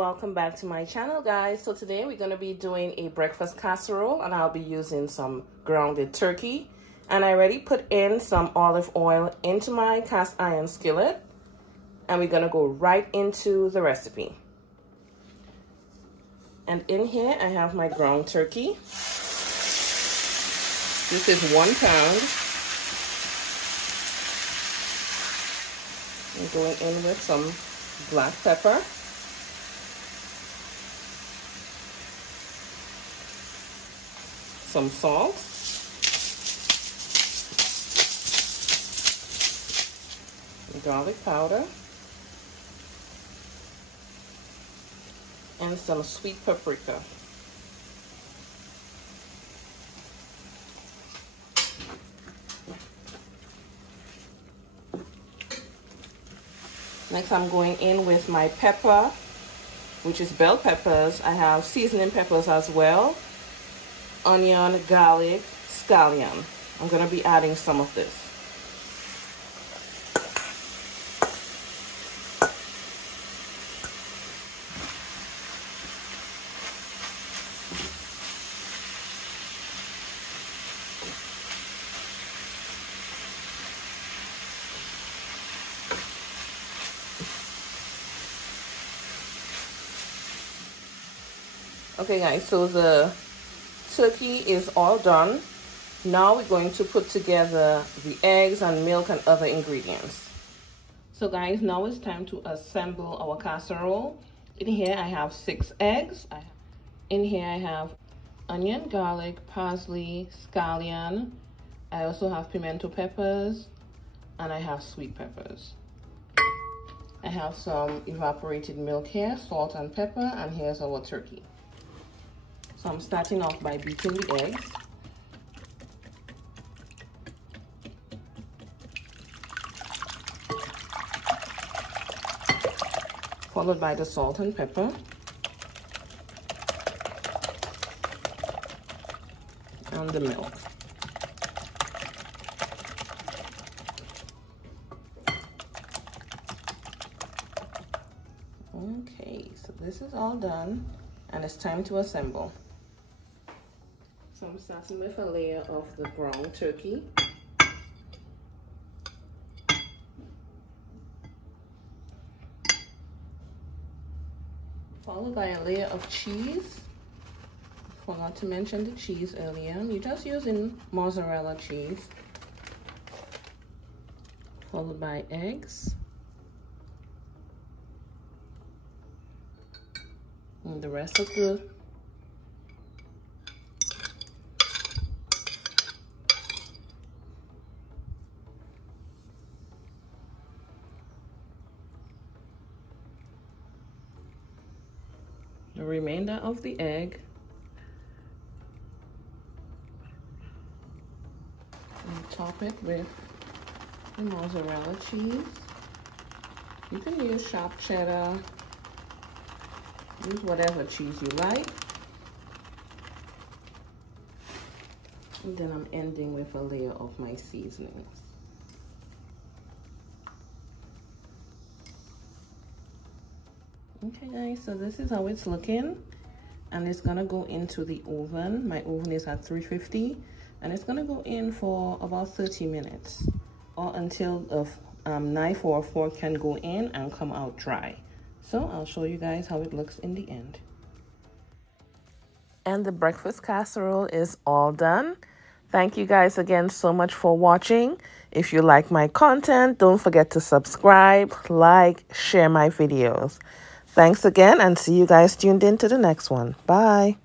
welcome back to my channel, guys. So today we're going to be doing a breakfast casserole, and I'll be using some grounded turkey. And I already put in some olive oil into my cast iron skillet, and we're going to go right into the recipe. And in here I have my ground turkey. This is 1 pound. I'm going in with some black pepper, some salt, garlic powder, and some sweet paprika. Next, I'm going in with my pepper, which is bell peppers. I have seasoning peppers as well, onion, garlic, scallion. I'm going to be adding some of this. Okay guys, so the turkey is all done. Now we're going to put together the eggs and milk and other ingredients. So guys, now it's time to assemble our casserole. In here I have 6 eggs. In here I have onion, garlic, parsley, scallion. I also have pimento peppers, and I have sweet peppers. I have some evaporated milk here, salt and pepper, and here's our turkey. So I'm starting off by beating the eggs. Followed by the salt and pepper. And the milk. Okay, so this is all done, and it's time to assemble. So I'm starting with a layer of the ground turkey. Followed by a layer of cheese. Forgot to mention the cheese earlier. You're just using mozzarella cheese. Followed by eggs. And the rest of the remainder of the egg, and top it with the mozzarella cheese. You can use sharp cheddar, use whatever cheese you like. And then I'm ending with a layer of my seasonings. Okay guys, so this is how it's looking, and it's gonna go into the oven. My oven is at 350, and it's gonna go in for about 30 minutes, or until a knife or a fork can go in and come out dry. So I'll show you guys how it looks in the end. And the breakfast casserole is all done. Thank you guys again so much for watching. If you like my content, don't forget to subscribe, like, share my videos. Thanks again, and see you guys tuned in to the next one. Bye.